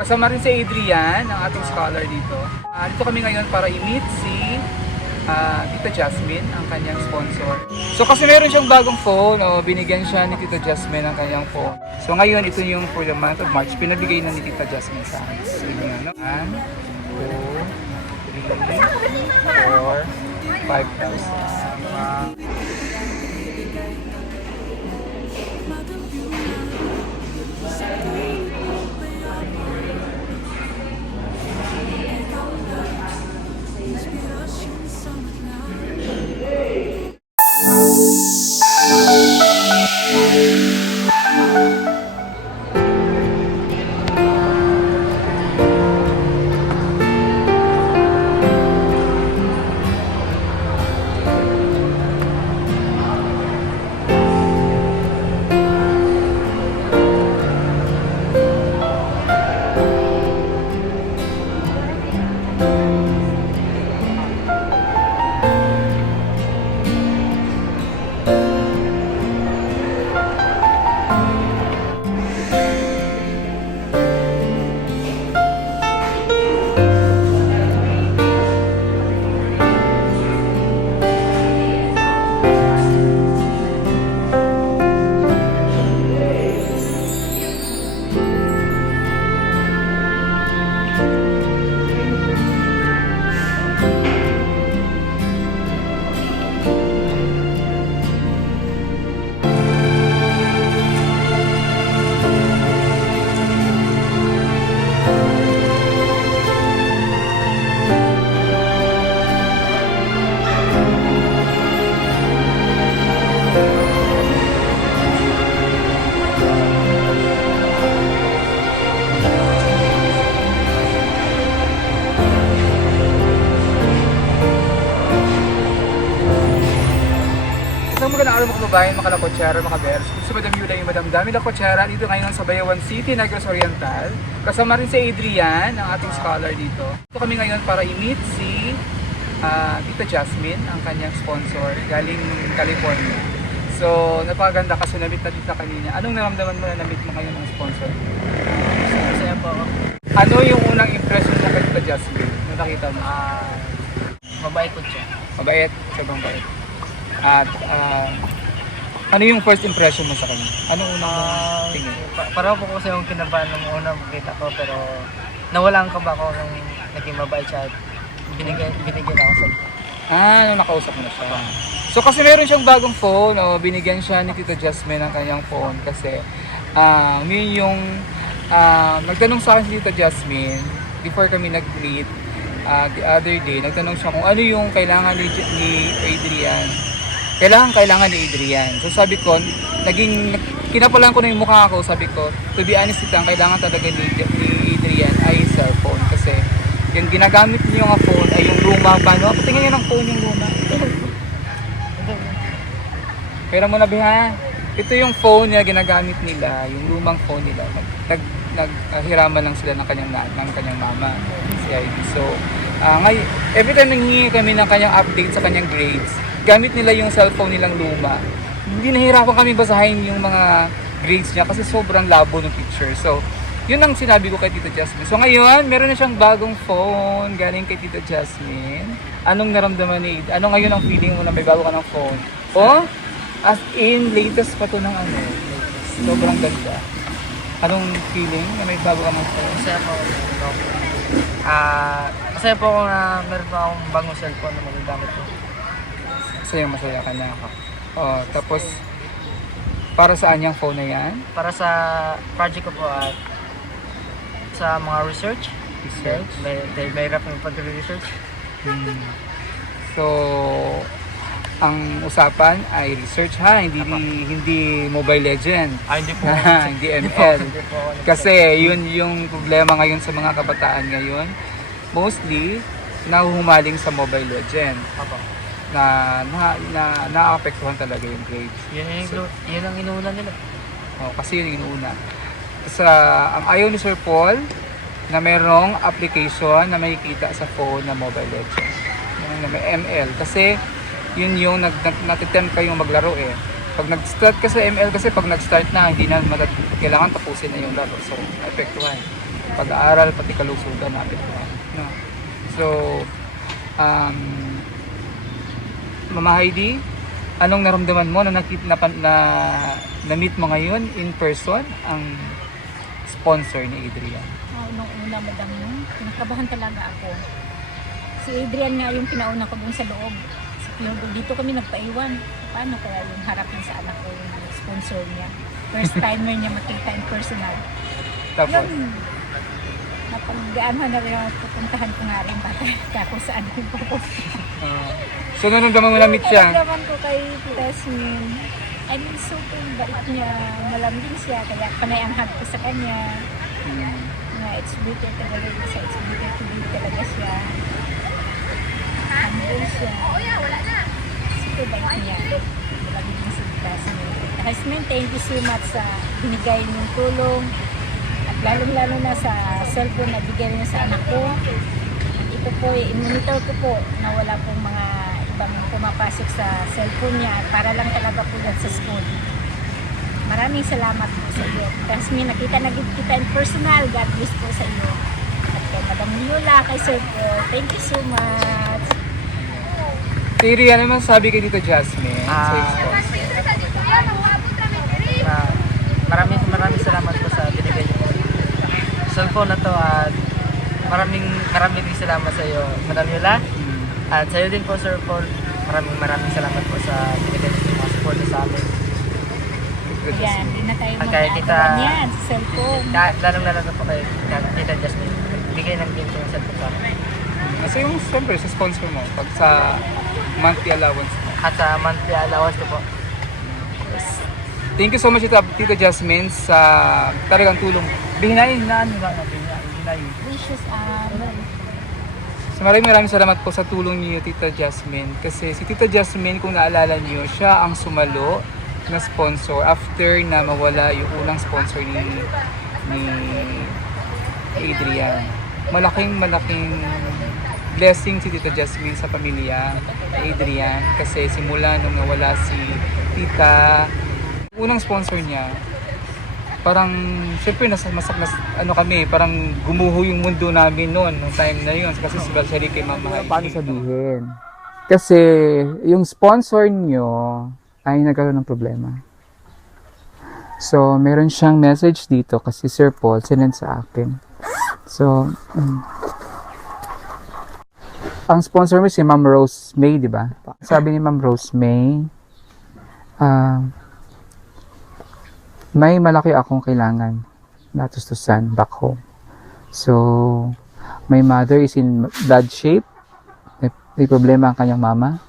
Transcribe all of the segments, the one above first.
Kasama rin si Adrian, ang ating scholar dito. Dito kami ngayon para i-meet si Tita Jasmine, ang kanyang sponsor. So kasi meron siyang bagong phone, binigyan siya ni Tita Jasmine ang kanyang phone. So ngayon, ito yung for the month of March, pinabigay na ni Tita Jasmine sa akin. So yun, 1, 2, 3, 4, 5,000. Isang magandang araw mga kababayan, mga lakotsera, mga bears. Kung si Madam Yula yung Madam Dami Lakotsera dito ngayon sa Bayawan City, Negros Oriental. Kasama rin si Adrian, ang ating scholar dito. Dito kami ngayon para i-meet si Tita Jasmine, ang kanyang sponsor, galing California. So, napakaganda kasi na-meet na dito kanina. Anong naramdaman mo na na-meet mo ngayon ng sponsor? Masaya po ako. Ano yung unang impression mo kay Tita Jasmine nung nakita mo? Mabait po siya. Mabait, sobrang bait. At ano yung first impression mo sa kanya? Ano unang tingin? Parang po kasi yung kinabahan nung una makita ko, pero nawalan ka ba ako nung naging mabait siya at binigyan ako sa Nung nakausap mo na siya. So kasi meron siyang bagong phone, binigyan siya ni Tita Jasmine ang kanyang phone kasi yun yung nagtanong sa akin si Tita Jasmine before kami nag-meet the other day, nagtanong siya kung ano yung kailangan ni Adrian. Kailangan ni Adrian. So sabi ko, kinapalan ko na yung mukha ko, sabi ko, to be honest ang kailangan talaga ni Adrian ay cellphone kasi yung ginagamit niyo nga phone ay yung luma pa, no? Tingnan niyo ng phone yung luma. Pero mo na biha, ito yung phone na ginagamit nila, yung lumang phone nila. Naghiraman lang sila ng kanyang mama, si Ivy. So, ngayon, every time nanghingi kami ng kanyang update sa kanyang grades, gamit nila yung cellphone nilang luma. Hindi nahirapan kami basahin yung mga grades niya kasi sobrang labo ng picture. So, yun ang sinabi ko kay Tita Jasmine. So ngayon, meron na siyang bagong phone galing kay Tita Jasmine. Anong naramdaman ni Ano ngayon ang feeling mo na may bago ka ng phone? As in, latest pa to ng sobrang ganda. Anong feeling na may bago ka ng phone? Masaya po ako. Masaya po ako na meron pa akong bagong cellphone na magagamit ko. Masaya ka na. Tapos, para saan yung phone na yan? Para sa project ko po at sa mga research. May hirap ng pag-research. So, ang usapan ay research hindi Mobile Legend. Hindi po. Hindi ML. Kasi yun yung problema ngayon sa mga kabataan ngayon. Mostly, nahuhumaling sa Mobile Legend. Na naapektuhan talaga yung grades. Yun ang inuuna nila. Kasi yun yung inuuna. Ang ayaw ni Sir Paul na merong application na makikita sa phone na Mobile Legends. Na may ML. Kasi yun yung natitempt kayong maglaro eh. Pag nag-start ka sa ML kasi pag nag-start na, hindi na kailangan tapusin na yung laro. So, apektuhan. pag-aaral, pati kalusugan natin. No? So, um, Mama Heidi, anong naramdaman mo na na-meet mo ngayon in person ang sponsor ni Adrian? Nung una, madam, kinakabahan talaga ako. Si Adrian nga yung pinauna ko dun sa loob. Dito kami nagpaiwan. Paano kaya yung harapin sa anak ko yung sponsor niya? First timer niya makita in personal. Tapos, Yun, napag-ano na rin ako, pupuntahan ko nga rin bata kako saan yung pupunta. so naramdaman mo na-meet siya? Naman ko kay Tesmin. I mean, so bait niya, malambing siya, kaya panay ang hug ko sa kanya. Na it's better talaga siya, it's better to be talaga siya. Humble siya. Super bait niya. Malambing niya si Tesmin. Tesmin, thank you so much sa binigay niyong tulong. At lalong-lalo na sa cellphone na bigay niya sa anak ko. Ito po, i-monitor ko po na wala pong mga ibang pumapasok sa cellphone niya para lang talaga po yan sa school. Maraming salamat po sa iyo. Tasmin, nakita na kita in personal. God bless po sa iyo. At kay Madam Yula, kay Sir po, thank you so much. Tiri, ano man sabi kay Tito Jasmine? sa sponsor? Maraming salamat po sa binigay niyo po cellphone na to, at maraming din salamat sa iyo, Madam Yula. At sa iyo din po, Sir Paul, maraming salamat po sa binigay niyo mga support sa amin. Yan, hindi na tayo Kaya mag-aagawan yan sa cellphone. Lalong-lalo na po kay Tita Jasmine, bigay ng gift yung cellphone sa amin. Kasi yung siyempre sa sponsor mo, pag sa monthly allowance mo. At sa monthly allowance ko po. Thank you so much Tito Jasmine sa talagang tulong. Bihinayin na ano ba natin? Bihinayin. Precious, So maraming salamat po sa tulong niyo Tita Jasmine. Kasi si Tita Jasmine, kung naalala niyo, siya ang sumalo na sponsor after na mawala yung unang sponsor ni Adrian. Malaking blessing si Tita Jasmine sa pamilya ni Adrian. Kasi simula nung nawala si Tita, unang sponsor niya, parang syempre ano kami, parang gumuho yung mundo namin noon nung time na yun, kasi especially kay Mama Heidi. Paano sabihin? Kasi yung sponsor nyo ay nagkaroon ng problema. So meron siyang message dito kasi Sir Paul sinend sa akin. So ang sponsor mo si Ma'am Rose May, di ba? Sabi ni Ma'am Rose May, may malaki akong kailangan na tustusan back home. So, my mother is in bad shape. May problema ang kanyang mama.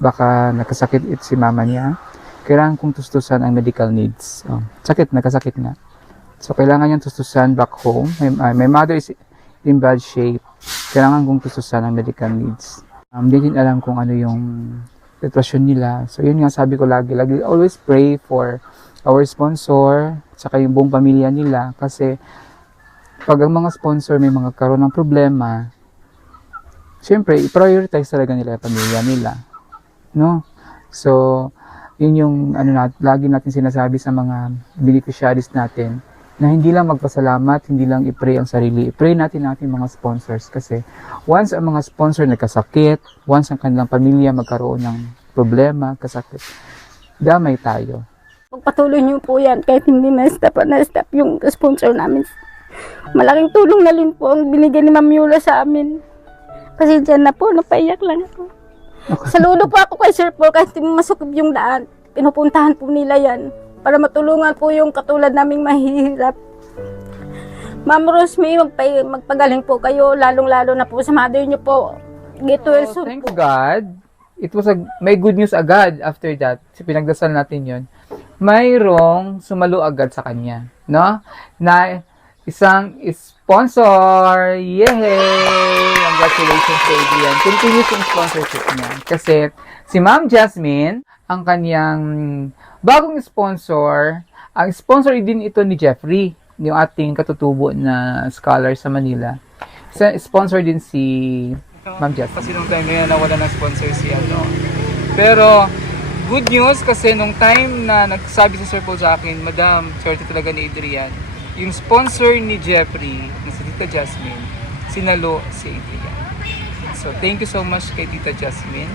Baka nakasakit si mama niya. Kailangan kong tustusan ang medical needs. Nagkasakit nga. So, kailangan niyang tustusan back home. My mother is in bad shape. Kailangan kong tustusan ang medical needs. Hindi din alam kung ano yung sitwasyon nila. So, yun nga sabi ko lagi always pray for our sponsor, saka yung buong pamilya nila, kasi pag ang mga sponsor may mga karoon ng problema, syempre, i-prioritize talaga nila yung pamilya nila. No? So, yun yung lagi natin sinasabi sa mga beneficiaries natin, na hindi lang magpasalamat, hindi lang i-pray ang sarili. I-pray natin mga sponsors, kasi once ang mga sponsor nagkasakit, once ang kanilang pamilya magkaroon ng problema, kasakit, damay tayo. Pagpatuloy niyo po yan kahit hindi na-stop yung sponsor namin. Malaking tulong na rin po ang binigay ni Ma'am Yula sa amin. Kasi dyan na po, napaiyak lang ako. Okay. Saludo po ako kay Sir Paul kahit hindi masukib yung daan. Pinupuntahan po nila yan para matulungan po yung katulad naming mahihirap. Ma'am Rose May, magpagaling po kayo, lalong-lalo na po sa mother niyo po. Get well soon Thank po. God, it was may good news agad after that. Kasi pinagdasal natin yun. Mayroong sumalo agad sa kanya, no? Na isang sponsor. Yay! Congratulations to Adrian. Continuous yung sponsorship niya. Kasi si Ma'am Jasmine, ang kanyang bagong sponsor, ang sponsor din ito ni Jeffrey, yung ating katutubo na scholar sa Manila. Sponsor din si Ma'am Jasmine. Kasi nung time na yan, nawala ng sponsor si Pero good news kasi nung time na nagsabi si Sir Paul sa akin, Madam, swerte talaga ni Adrian. yung sponsor ni Jeffrey, na si Tita Jasmine, sinalo si Adrian. So, thank you so much kay Tita Jasmine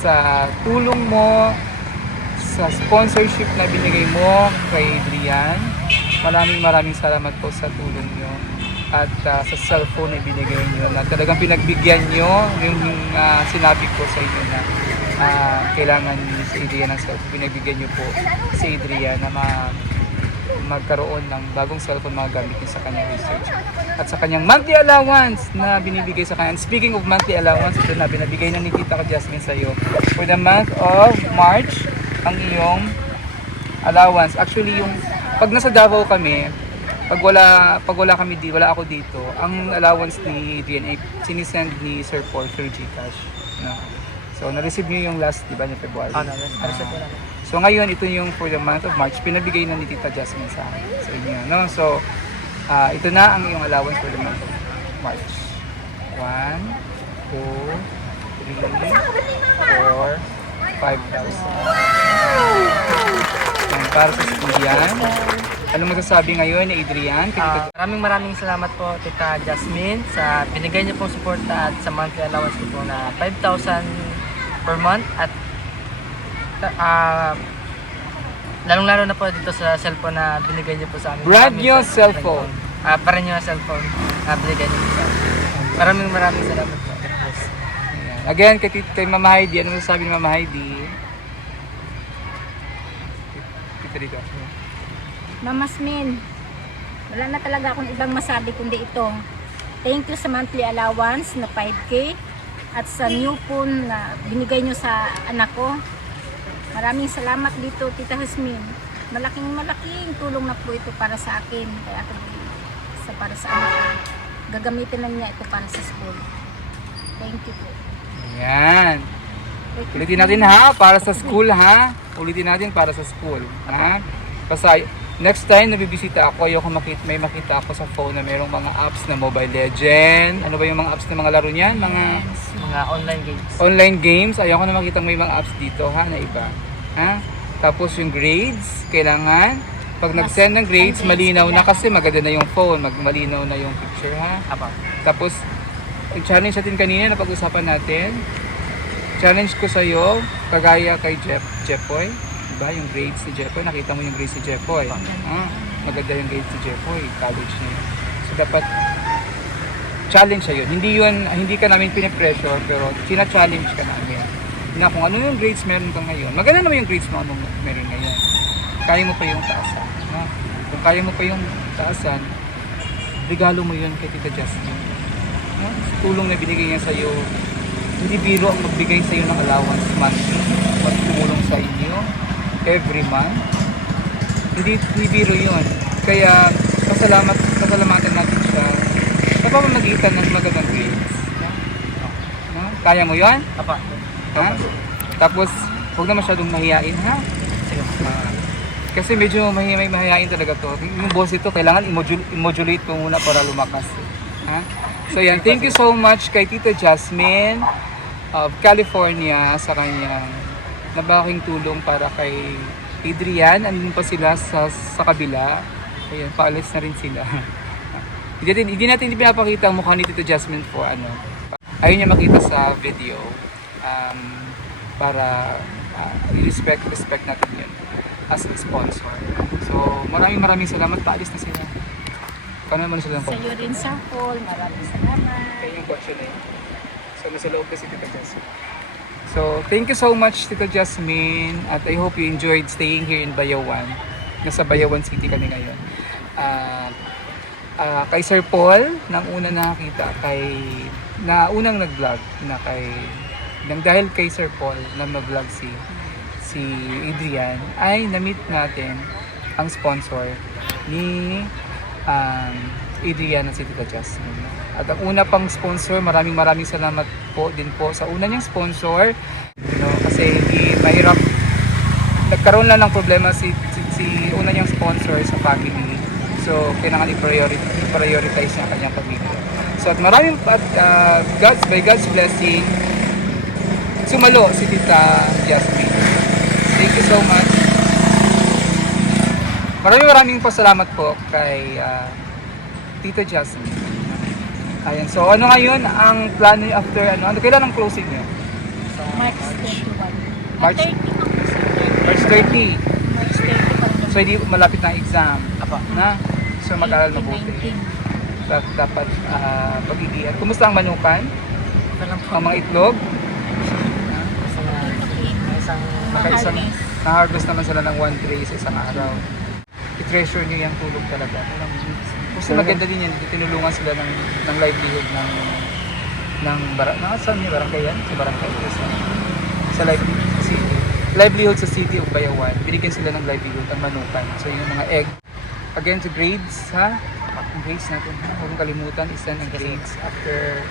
sa tulong mo, sa sponsorship na binigay mo kay Adrian. Maraming salamat po sa tulong nyo at sa cellphone na binigay nyo na talagang pinagbigyan nyo yung sinabi ko sa inyo na kailangan si Adrian ng cellphone. Pinagbigyan nyo po si Adrian na magkaroon ng bagong cellphone magagamit niya sa kanyang research at sa kanyang monthly allowance na binibigay sa kanya. And speaking of monthly allowance, ito na binabigay na ni Tita Jasmine sa iyo for the month of March ang iyong allowance. Actually, yung pag nasa Davao kami, pag wala kami wala ako dito, ang allowance ni Adrian ay sinisend ni Sir Paul through GCash. No? So, na-receive niyo yung last, di ba, ni February? So ngayon, ito yung for the month of March, pinabigay na ni Tita Jasmine sa inyo. No? So, ito na ang iyong allowance for the month of March. 1, 2, 3, 4, 5,000. Para sa Adrian. Anong masasabi ngayon ni Adrian? Maraming salamat po, Tita Jasmine, sa binigay niyo pong suporta at sa monthly allowance ko po na 5,000 per month at lalong-lalo na po dito sa cellphone na binigay niyo po sa amin. Brand new cellphone. Brand new cellphone na binigay niyo po sa amin. Maraming salamat po. Again, kay Mama Heidi, ano masasabi ni Mama Heidi? Mama Jasmine, wala na talaga akong ibang masabi kundi ito. Thank you sa monthly allowance na 5K at sa new phone na binigay nyo sa anak ko. Maraming salamat dito, Tita Jasmine. Malaking tulong na po ito para sa akin. Kaya para sa anak ko. Gagamitin na niya ito para sa school. Thank you po. Ayan. Ulitin natin ha, para sa school ha. Ulitin natin para sa school. Ha? Kasi next time na bibisita ako, ayoko may makita ako sa phone na mayroong mga apps na Mobile Legend. Ano ba yung mga apps na mga laro niyan? Mga online games. Online games. Ayoko na makita may mga apps dito ha, na iba. Ha? Tapos yung grades, kailangan pag nag-send ng grades, malinaw na kasi maganda na yung phone, malinaw na yung picture ha. Tapos yung challenge natin kanina na pag-usapan natin, challenge ko sa iyo, kagaya kay Jeffoy, diba? Yung grades ni Jeffoy, nakita mo yung grades ni Jeffoy. Maganda yung grades ni Jeffoy, college niya. So dapat challenge sa yun. Hindi ka namin pinipressure, pero china-challenge ka namin. Na kung ano yung grades meron ka ngayon, maganda naman yung grades mo anong meron ngayon. Kaya mo pa yung taasan. No? Kung kaya mo pa yung taasan, regalo mo yun kay Tita Jasmine. No? Tulong na binigay niya sa'yo, hindi biro ang magbigay sa'yo ng allowance monthly. Magtumulong sa inyo every month. Hindi biro yun. Kaya pasalamatan natin siya sa pamamagitan ng magandang grades. No? Kaya mo yun? Ha? Tapos, huwag na masyadong mahihain ha? Kasi medyo mahihain talaga to. Yung boss ito, kailangan i-modulate ko muna para lumakas. Ha? So yan, thank you so much kay Tita Jasmine of California sa kanyang nabaking tulong para kay Adrian. Andun pa sila sa kabila. Ayan, paalis na rin sila. Hindi natin pinapakita ang mukha ni Tita Jasmine for ayaw niya makita sa video para i-respect natin yun as a sponsor. So maraming salamat. Paalis na sila. Paano naman sila Sa iyo rin, Sir Paul. Maraming salamat. Kaya yung kotse na yun. So nasa loob na si Tita Jasmine. So thank you so much Tita Jasmine at I hope you enjoyed staying here in Bayawan. Nasa Bayawan City kami ngayon. Kay Sir Paul, nang una nakakita unang nag-vlog na dahil kay Sir Paul na mag-vlog si Adrian ay na-meet natin ang sponsor ni Adrian na si Tita Jasmine. At ang una pang sponsor, maraming salamat po din po sa una niyang sponsor. Kasi hindi mahirap, nagkaroon lang ng problema si una niyang sponsor sa family. So kailangan i-prioritize niya ang kanyang pamilya. So at by God's blessing, sumalo si Tita Jasmine. Thank you so much. Maraming pasalamat po kay Tita Jasmine. Ayan, so ano ngayon ang plano niyo after kailan ang closing niyo? March 21. March- 30 March 30. March 30 pa rin. So hindi malapit na ang exam. Apa. Na? So mag-aral mabuti. 19. Dapat pag-igihan. Kumusta ang manukan? Walang Ang mga itlog? isang Nakaisang Harvest. na-harvest naman sila ng 1 tray sa isang araw. I-treasure niyo yung tulog talaga. Kasi maganda din yan. Tinulungan sila ng livelihood saan niyo barangay yan? Sa barangay? Sa city. Livelihood sa city of Bayawan. Binigyan sila ng livelihood ang manukan. So yung mga egg. Again, to grades, ha? Ang grades natin. Huwag mong kalimutan, isend ang grades after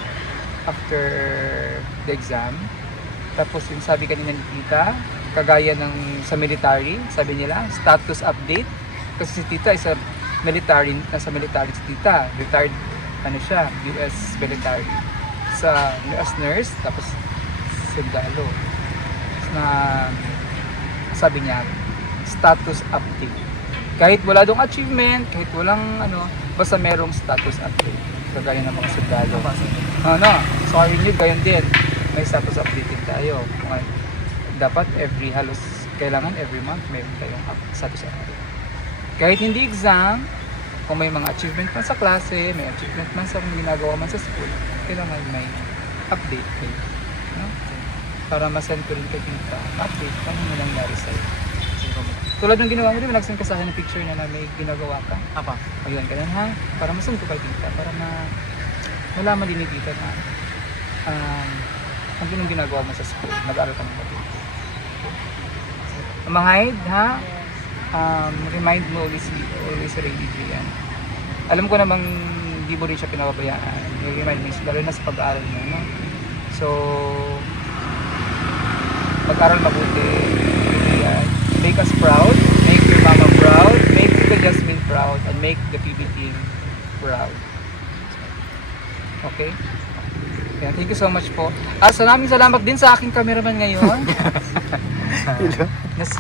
the exam. Tapos yung sabi kanina ni Tita, kagaya ng sa military, sabi nila, status update. Kasi si Tita is nasa military si Tita. Retired, siya, US military. As nurse, tapos sundalo. Na sabi niya, status update. Kahit wala dong achievement, kahit walang basta merong status update. Kagaya ng mga sundalo. Sorry nyo, gayon din. May status update din tayo. Dapat kailangan every month meron tayong status update. Kahit hindi exam, kung may mga achievement man sa klase, may achievement man sa ginagawa man sa school, kailangan may update kayo. No? Para masend ko rin kay Tita, update kung ano nangyari sa'yo. Tulad ng ginawa mo rin, nag-send ka sa akin ng picture na may ginagawa ka. apa. Ayun, ganun ha. Para masend ko kay Tita, para malaman din ni Tita na ang ginagawa mo sa school, nag-aaral ka ng mabuti. Mahide ha, remind mo always si Ray Adrian. Alam ko namang hindi mo rin siya pinababayaan. Remind mo, lalo na sa pag-aaral mo. No? So, mag-aral mabuti. Make us proud, make your mama proud, make the Jasmine proud, and make the PB team proud. Okay? Yeah, thank you so much po. Maraming salamat din sa aking cameraman ngayon. Yes,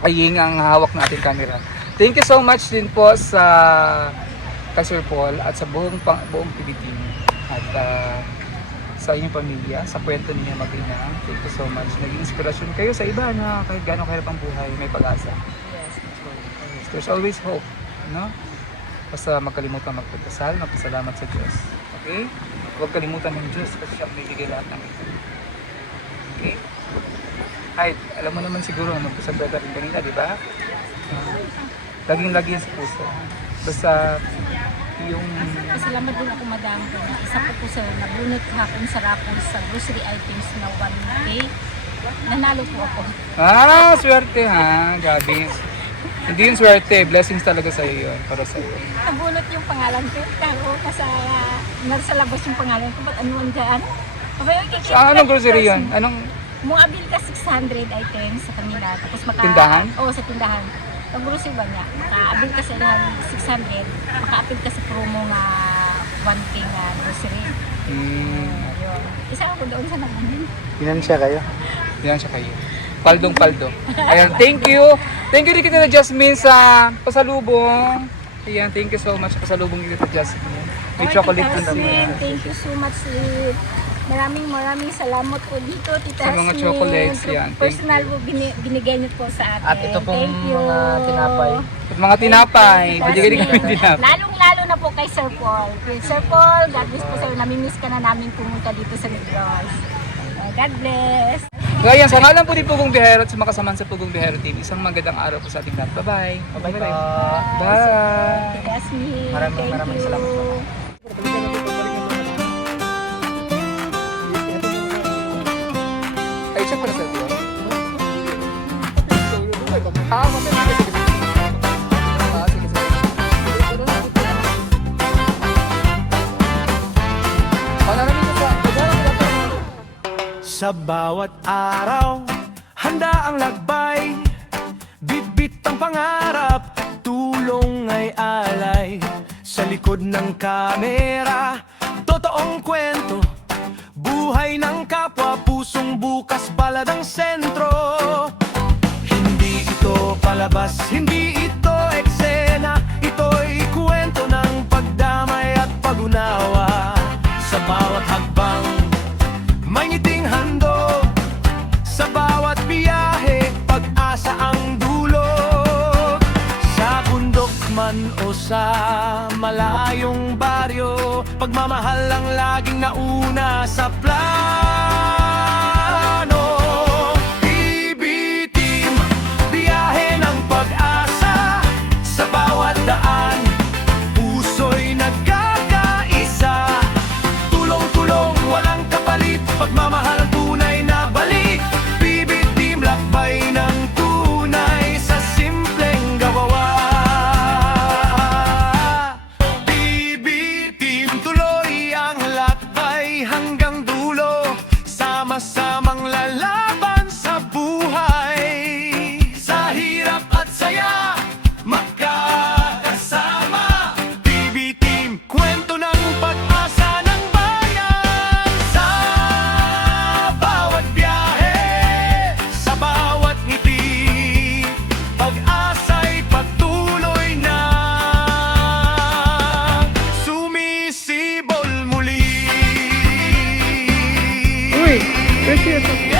Aying ang hawak na ating camera. Thank you so much din po sa kay Sir Paul at sa buong PB team. At sa inyong pamilya, sa kwento ninyo mag-ina. Thank you so much. Naging inspirasyon kayo sa iba na kahit gano'ng kahirap ang buhay, may pag-asa. Yes. There's always hope. No? Basta magkalimutan magpagdasal, magpasalamat sa Diyos. Okay? Huwag kalimutan ng Diyos kasi siya may bigay lahat ng ito. Okay? Ay, alam mo naman siguro, magpasagdata rin kanina, di ba? Laging-lagi sa puso. Basta yung Salamat din ako, madam, kung isa po sir, nabunot kahapon sa raffles sa grocery items na 1K. Nanalo po ako. swerte ha, Gabi. Hindi yung swerte, blessings talaga sa iyo yun, para sa iyo. Nabunot yung pangalan ko. Kako, nasa labas yung pangalan ko. Ba't ano ang dyan? So, anong grocery yun? Anong Muabil ka 600 items sa kanila. Tapos Tindahan? Oo, sa tindahan. Ang grocery ba niya? Makaabil ka sa 600. Makaapil ka sa promo nga 1K nga grocery. Ayun. Isa ako doon sa nabunod. Pinansya kayo? Yan siya kayo. Paldong-paldo. Ayan, thank you. Thank you din kita na Jasmine sa pasalubong. Ayan, thank you so much sa pasalubong kita Jasmine. May chocolate Tita din Jasmine, naman. thank you so much. Maraming salamat po dito, Tita Sa mga Jasmine. chocolates, yan. Thank Personal po binigay niyo po sa atin. At ito pong Thank you. mga tinapay. At mga tinapay. Tita Bigyan din kami Jasmine. tinapay. Lalong-lalo na po kay Sir Paul. Sir Paul, God bless po sa'yo. Namimiss ka na namin pumunta dito sa Negros. God bless. So ayan, sa ngalan po ni Pugong Bihero at sa mga kasamahan sa Pugong Bihero team, isang magandang araw po sa ating lahat. Bye-bye. Bye-bye po. Bye. Tita Jasmine, Maraming thank you. salamat po. Ay, check ko na sa iyo. Mamaya. Sige. Sige. Panaramin ko Sa bawat araw, handa ang lakbay. Bitbit ang pangarap, tulong ay alay. Sa likod ng kamera, totoong kwento. Buhay ng kapwa, pusong bukas, baladang sentro. Hindi ito ito palabas, hindi ito eksena. Ito'y kwento ng pagdamay at pag-unawa. Sa bawat hakbang, may ngiting handog. Sa bawat biyahe, pag-asa ang dulot. Sa bundok man o sa malayong baryo, pagmamahal ang laging nauna sa plano. PB Team, biyahe ng pag-asa. Sa bawat daan, puso'y nagkakaisa. Tulong-tulong, walang kapalit, pagmamahal ang tunay na balik. PB Team, lakbay ng tunay sa simpleng gawawa. PB Team, tuloy ang lakbay hanggang dulo. Sama-samang lalaban sa buhay. Sa hirap at saya, magkakasama. PB Team, kwento ng pag-asa ng bayan. Sa bawat biyahe, sa bawat ngiti, pag-asa'y patuloy na sumisibol muli. Uy, kasi ito.